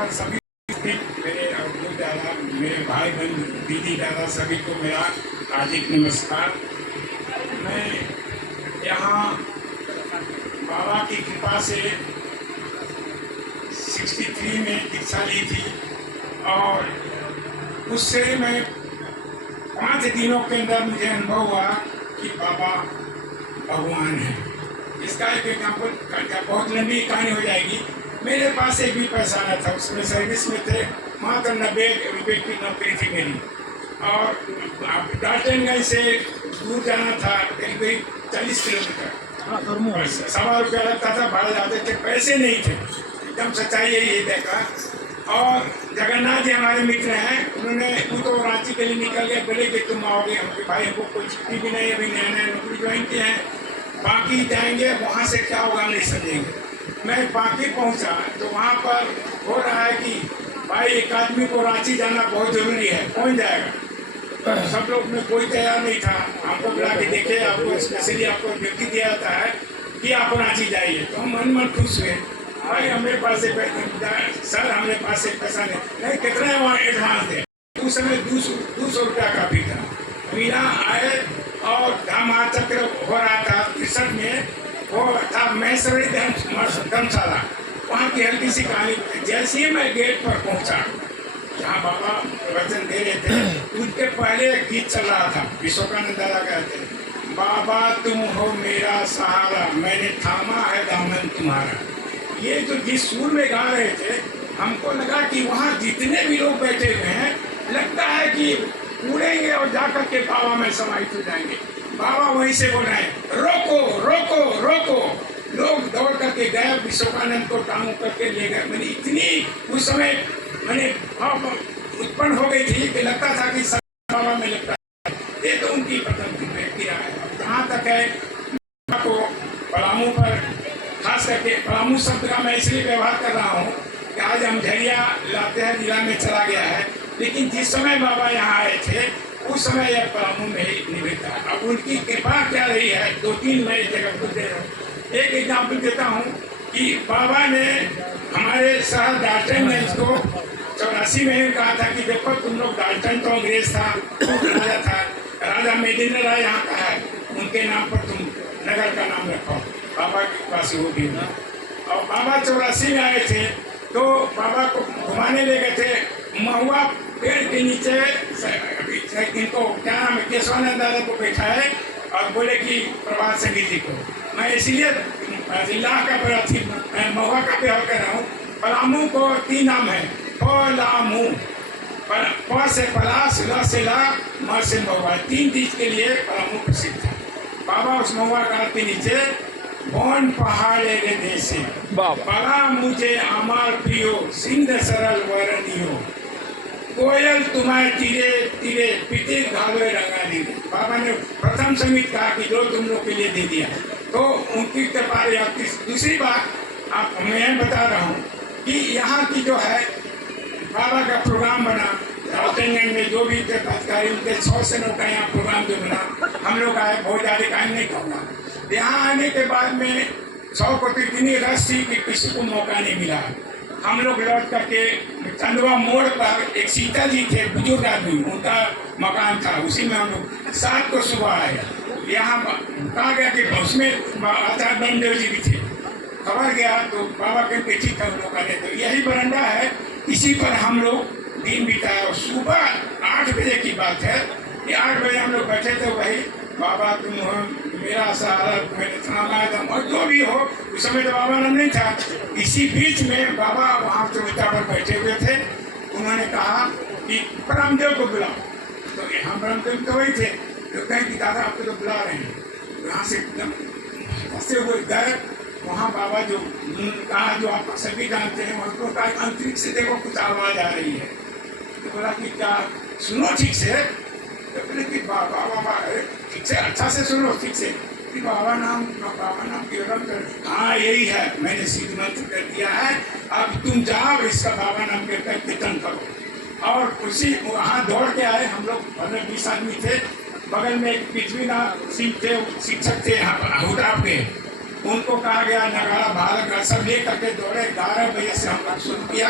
और सभी मेरे अवधूत दादा, मेरे भाई बहन, दीदी दादा, सभी को मेरा हार्दिक नमस्कार। मैं यहाँ बाबा की कृपा से 63 में दीक्षा ली थी और उससे मैं 5 दिनों के अंदर मुझे अनुभव हुआ कि बाबा भगवान है। इसका एक एग्जाम्पल, बहुत लंबी कहानी हो जाएगी। मेरे पास एक भी पैसा न था, उसमें सर्विस में थे, मात्र 90 रुपये की नौकरी थी मेरी, और डाल्टनगंज से दूर जाना था करीब 40 किलोमीटर, 1.25 रुपया लगता था, भाड़ा जाते थे, पैसे नहीं थे। एकदम सच्चाई यही देखा। और जगन्नाथ जी हमारे मित्र हैं, उन्होंने तो रांची के लिए निकल गए, बोले कि तुम आओगे। हमके भाई हमको कोई छुट्टी भी नहीं, अभी नया नया नौकरी ज्वाइन किए हैं, बाकी जाएंगे, वहाँ से क्या होगा नहीं समझेंगे। मैं बाकी पहुँचा तो वहाँ पर हो रहा है कि भाई एक आदमी को रांची जाना बहुत जरूरी है, कौन जाएगा? सब लोग में कोई तैयार नहीं था। हमको बुला के देखे, आपको स्पेशली आपको ड्यूटी दिया जाता है कि आप रांची जाइए। तो हम मन खुश हुए, भाई हमारे पास से सर हमारे पास से पैसा नहीं, कितना है वहाँ एडवांस दे। उस समय 200 रुपया का भी था। मीना आए और धर्माचक्र हो रहा था 63 में, वो था मैसरी धर्मशाला, वहाँ की हल्की सी कहानी। जैसे ही मैं गेट पर पहुँचा जहाँ बाबा प्रवचन दे रहे थे, उसके पहले एक गीत चल रहा था, विश्वकानंद दादा कहते हैं, बाबा तुम हो मेरा सहारा, मैंने थामा है दामन तुम्हारा। ये जो जिस सुर में गा रहे थे, हमको लगा कि वहाँ जितने भी लोग बैठे हुए हैं, लगता है कि उड़ेंगे और जाकर के बाबा में समाहित हो जाएंगे। बाबा वहीं से बोल रहे हैं, रोको रोको रोको। लोग दौड़ करके गए, विश्वकानंद को टांग करके ले गए। मैंने इतनी उस समय मैंने भाव उत्पन्न हो गई थी कि लगता था कि बाबा में लगता है। ये तो उनकी पतन क्रिया है। जहाँ तक है को पलामू पर, खास करके पलामू शब्द का मैं इसलिए व्यवहार कर रहा हूँ कि आज हम झरिया लातेहार जिला में चला गया है, लेकिन जिस समय बाबा यहाँ आए थे उस समय यह पलामू में ही निवृत्त था। अब उनकी कृपा क्या रही है, 2-3 मैं इस जगह को दे रहा हूँ। एक एग्जाम्पल देता हूँ कि बाबा ने हमारे शहर डाल्टनगंज को 84 में कहा था कि देखो तुम लोग, डाल्टन तो अंग्रेज था, राजा था, राजा मेदिनी राय यहाँ का है, उनके नाम पर तुम नगर का नाम रखो। बाबा के पास वो भी हुआ। और बाबा 84 में आए थे तो बाबा को घुमाने ले गए थे महुआ पेड़ के नीचे, इनको क्या नाम है, केशवानंद दादा को बैठा है और बोले कि प्रभात संगीत जी को। मैं इसलिए जिला का महुआ का व्यवहार कर रहा हूँ। पलामू को 3 नाम है, पलामू, प से पलाश, ल से ला, म से महुआ, 3 चीज के लिए पलामू प्रसिद्ध है। बाबा उस महुआ काल के नीचे कौन पहाड़े रे देशे, बड़ा मुझे अमर प्रियो, सिंध सरल वरनियो, कोयल तुम्हारे तीरे तीरे पिते घावे रंगा दी। बाबा ने प्रथम संगीत कहा कि जो तुम लोग के लिए दे दिया। तो उनकी कृपा। दूसरी बात आप मैं बता रहा हूँ कि यहाँ की जो है बाबा का प्रोग्राम बना डाल्टनगंज में, जो भी अधिकारी उनके 100 से नौका यहाँ प्रोग्राम जो बना, हम लोग आए, बहुत ज़्यादा काम नहीं कहूँगा। यहाँ आने के बाद में 100 को इतनी रस थी कि किसी को मौका नहीं मिला। हम लोग लौट करके चंदवा मोड़ पर एक सीता जी थे, बुजुर्ग आदमी, उनका मकान था, उसी में हम लोग 7 को सुबह आए। यहाँ कहा गया कि उसमें आचार्य ब्रह्मदेव जी भी थे। खबर गया तो बाबा के ठीक था, हम लोग आए। तो यही बरंडा है, इसी पर हम लोग दिन बिताया। और सुबह 8 बजे की बात है कि 8 बजे हम लोग बैठे थे, वही बाबा तुम हो मेरा सहारा, मैंने थामा था, और जो भी हो। उस समय तो बाबा नाम नहीं था। इसी बीच में बाबा वहाँ चौथा पर बैठे हुए थे। उन्होंने कहा कि ब्रह्मदेव को बुलाओ। तो यहाँ ब्रह्मदेव तो वही थे, तो कहें कि दादा आपको तो बुला रहे हैं। यहाँ से एकदम फंसे हुए गए। वहाँ बाबा जो कहा, जो आप सभी जानते हैं, उनको कहा अंतरिक्ष से देखो कुछ आवाज आ रही है। तो बोला कि क्या, सुनो ठीक से। तो बोले कि बाबा ठीक से, अच्छा से सुनो ठीक से, कि बाबा नाम कीर्तन कर। हाँ यही है, मैंने सिद्ध मंत्र कर दिया है, अब तुम जाओ इसका बाबा नाम कीर्तन करो। और उसी वहाँ दौड़ के आए हम लोग, 15-20 आदमी थे। बगल में एक पृथ्वीनाथ सिंह थे, शिक्षक थे यहाँ पर हुटाप के, उनको कहा गया नगाड़ा भारत का सब ले करके दौड़े। 11 बजे से हम लोग शुरू किया,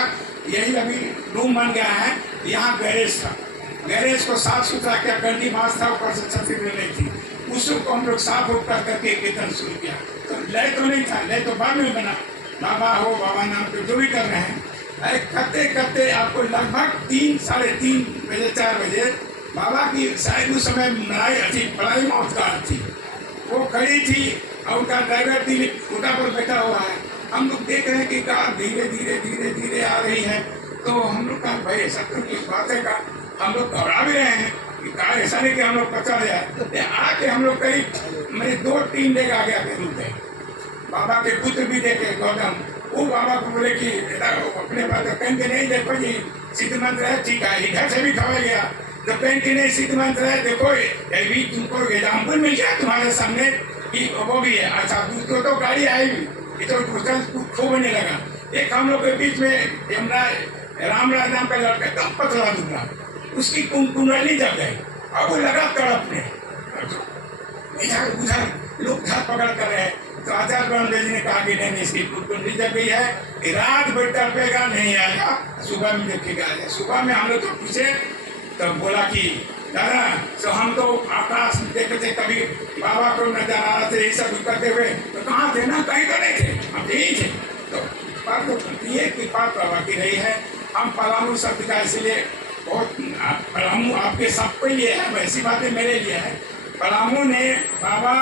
यही अभी रूम बन गया है। यहाँ गैरेज था, गैरेज को साफ सुथरा किया, गंदी मांस था, ऊपर से छत नहीं थी, उसको हम लोग साफ उठ करके कीर्तन शुरू किया। तो लय तो नहीं था, लय तो बाद में बना, बाबा हो बाबा नाम पे जो भी कर रहे हैं। करते करते आपको लगभग 3, साढ़े 3 बजे 4 बजे बाबा की शायद उस समय बड़ाई मौतकार थी, वो खड़ी थी और उनका ड्राइवर दिलीप उठा पर बैठा हुआ है। हम लोग देख रहे हैं कि कार धीरे धीरे धीरे धीरे आ रही है। तो हम लोग का भाई ऐसा तो की बात है का, हम लोग घबरा भी रहे हैं कि कार ऐसा नहीं कि हम लोग पकड़ जाए। आके हम लोग करीब मेरे 2-3 डेग आगे आके रुक गए। बाबा के पुत्र भी देखे गौतम, वो बाबा को बोले कि अपने बात पेन के नहीं, देखो जी सिद्ध मंत्र है, ठीक है, इधर से भी खबर गया तो पेन के नहीं सिद्ध मंत्र है, देखो ये भी तुमको एग्जाम्पल मिल गया तुम्हारे सामने कि वो भी है। अच्छा दूसरों तो गाड़ी आई भी, ये तो खूब होने लगा। एक हम लोग के बीच में यमरा रामराज नाम का लड़का एकदम पतला दुबला, उसकी कुंडली जग गई और वो लगा तड़पने, इधर उधर लोग धर पकड़ कर रहे हैं। तो आचार्य ब्रह्मदेव जी ने कहा कि नहीं, इसकी कुंडली जग गई है, रात भर तड़पेगा नहीं आएगा, सुबह में देखेगा। सुबह में हम लोग तो पूछे तो बोला कि दादा तो हम तो आकाश देखते थे, कभी बाबा को नजर आ रहे थे, ये सब करते हुए, तो कहाँ थे ना, कहीं तो नहीं थे, हम यही थे। तो बात तो ये की बात बाबा की रही है। हम पलामू शब्द का इसलिए बहुत, पलामू आपके सबके लिए है, वैसी बातें मेरे लिए है। पलामू ने बाबा